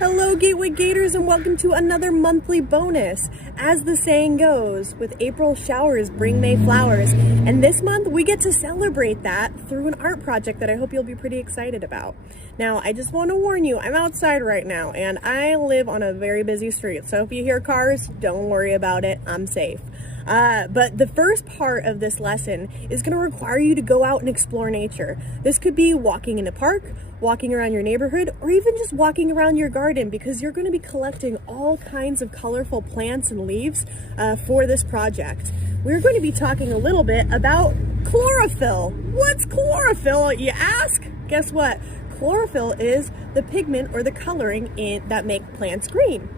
Hello Gateway Gators and welcome to another monthly bonus. As the saying goes, with April showers bring May flowers, and this month we get to celebrate that through an art project that I hope you'll be pretty excited about. Now I just want to warn you, I'm outside right now and I live on a very busy street, so if you hear cars, don't worry about it, I'm safe. But the first part of this lesson is going to require you to go out and explore nature. This could be walking in a park, walking around your neighborhood, or even just walking around your garden, because you're going to be collecting all kinds of colorful plants and leaves for this project. We're going to be talking a little bit about chlorophyll. What's chlorophyll, you ask? Guess what? Chlorophyll is the pigment or the coloring that make plants green.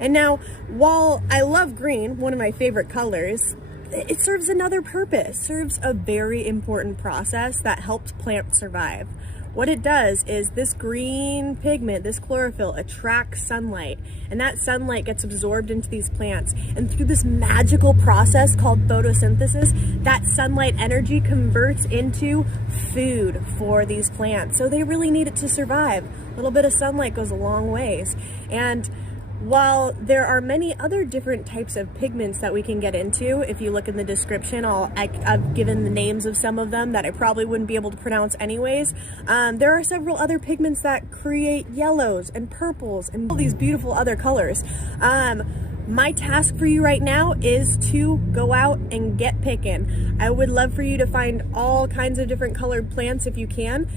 And now, while I love green, one of my favorite colors, it serves another purpose, serves a very important process that helps plants survive. What it does is this green pigment, this chlorophyll, attracts sunlight, and that sunlight gets absorbed into these plants. And through this magical process called photosynthesis, that sunlight energy converts into food for these plants. So they really need it to survive. A little bit of sunlight goes a long ways. And while there are many other different types of pigments that we can get into, if you look in the description, I've given the names of some of them that I probably wouldn't be able to pronounce anyways. There are several other pigments that create yellows and purples and all these beautiful other colors. My task for you right now is to go out and get picking. I would love for you to find all kinds of different colored plants if you can,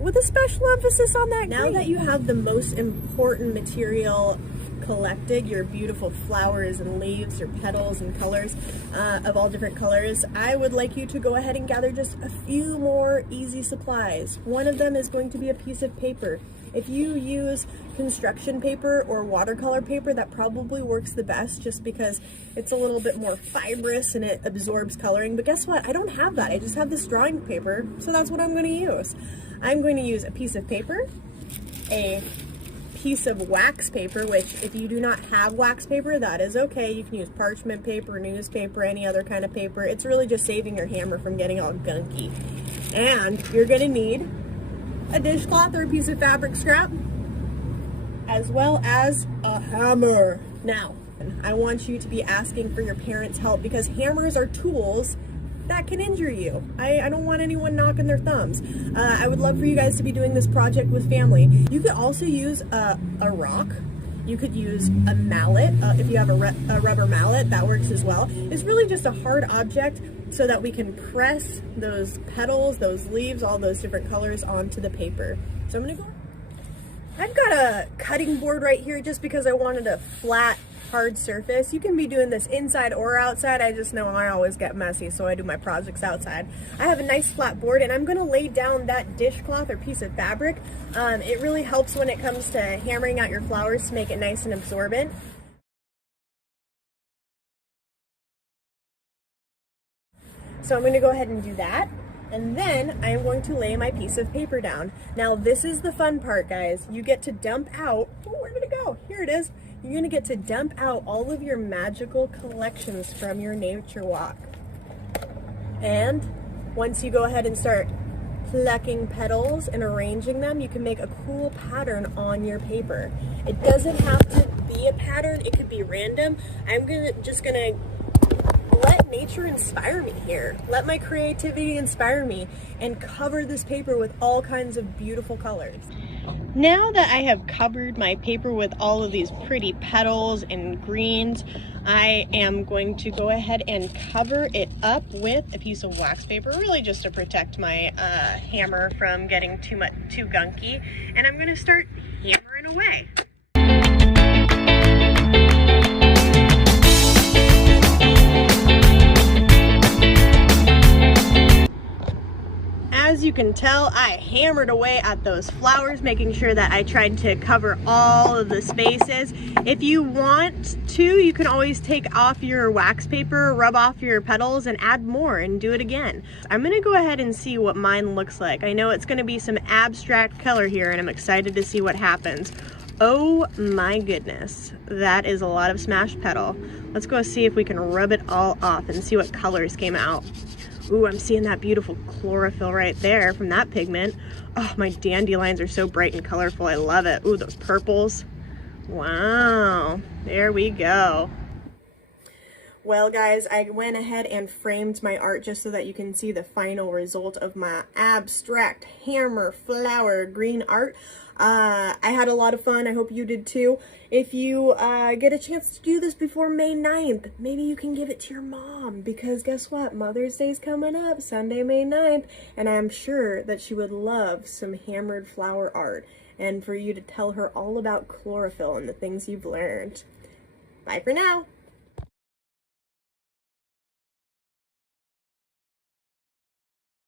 with a special emphasis on that green. Now that you have the most important material collected, your beautiful flowers and leaves, your petals and colors of all different colors, I would like you to go ahead and gather just a few more easy supplies. One of them is going to be a piece of paper. If you use construction paper or watercolor paper, that probably works the best just because it's a little bit more fibrous and it absorbs coloring. But guess what? I don't have that. I just have this drawing paper, so that's what I'm going to use. I'm going to use a piece of paper, a piece of wax paper, which if you do not have wax paper, that is okay. You can use parchment paper, newspaper, any other kind of paper. It's really just saving your hammer from getting all gunky. And you're going to need a dishcloth or a piece of fabric scrap, as well as a hammer. Now, I want you to be asking for your parents' help, because hammers are tools that can injure you. I don't want anyone knocking their thumbs. I would love for you guys to be doing this project with family. You could also use a rock. You could use a mallet. If you have a rubber mallet, that works as well. It's really just a hard object so that we can press those petals, those leaves, all those different colors onto the paper. So I'm gonna go. I've got a cutting board right here just because I wanted a flat, hard surface. You can be doing this inside or outside. I just know I always get messy, so I do my projects outside. I have a nice flat board, and I'm going to lay down that dishcloth or piece of fabric. It really helps when it comes to hammering out your flowers to make it nice and absorbent. So I'm going to go ahead and do that. And then I'm going to lay my piece of paper down. Now this is the fun part, guys. You get to dump out, oh, where did it go? Here it is. You're gonna get to dump out all of your magical collections from your nature walk. And once you go ahead and start plucking petals and arranging them, you can make a cool pattern on your paper. It doesn't have to be a pattern, it could be random. I'm just gonna let nature inspire me here. Let my creativity inspire me and cover this paper with all kinds of beautiful colors. Now that I have covered my paper with all of these pretty petals and greens, I am going to go ahead and cover it up with a piece of wax paper, really just to protect my hammer from getting too gunky. And I'm going to start hammering away. As you can tell, I hammered away at those flowers, making sure that I tried to cover all of the spaces. If you want to, you can always take off your wax paper, rub off your petals, and add more and do it again. I'm gonna go ahead and see what mine looks like. I know it's gonna be some abstract color here, and I'm excited to see what happens. Oh my goodness, that is a lot of smashed petal. Let's go see if we can rub it all off and see what colors came out. Ooh, I'm seeing that beautiful chlorophyll right there from that pigment. Oh, my dandelions are so bright and colorful. I love it. Ooh, those purples. Wow, there we go. Well guys, I went ahead and framed my art just so that you can see the final result of my abstract hammer flower green art. I had a lot of fun. I hope you did too. If you get a chance to do this before May 9th, maybe you can give it to your mom, because guess what? Mother's Day's coming up, Sunday, May 9th, and I'm sure that she would love some hammered flower art, and for you to tell her all about chlorophyll and the things you've learned. Bye for now.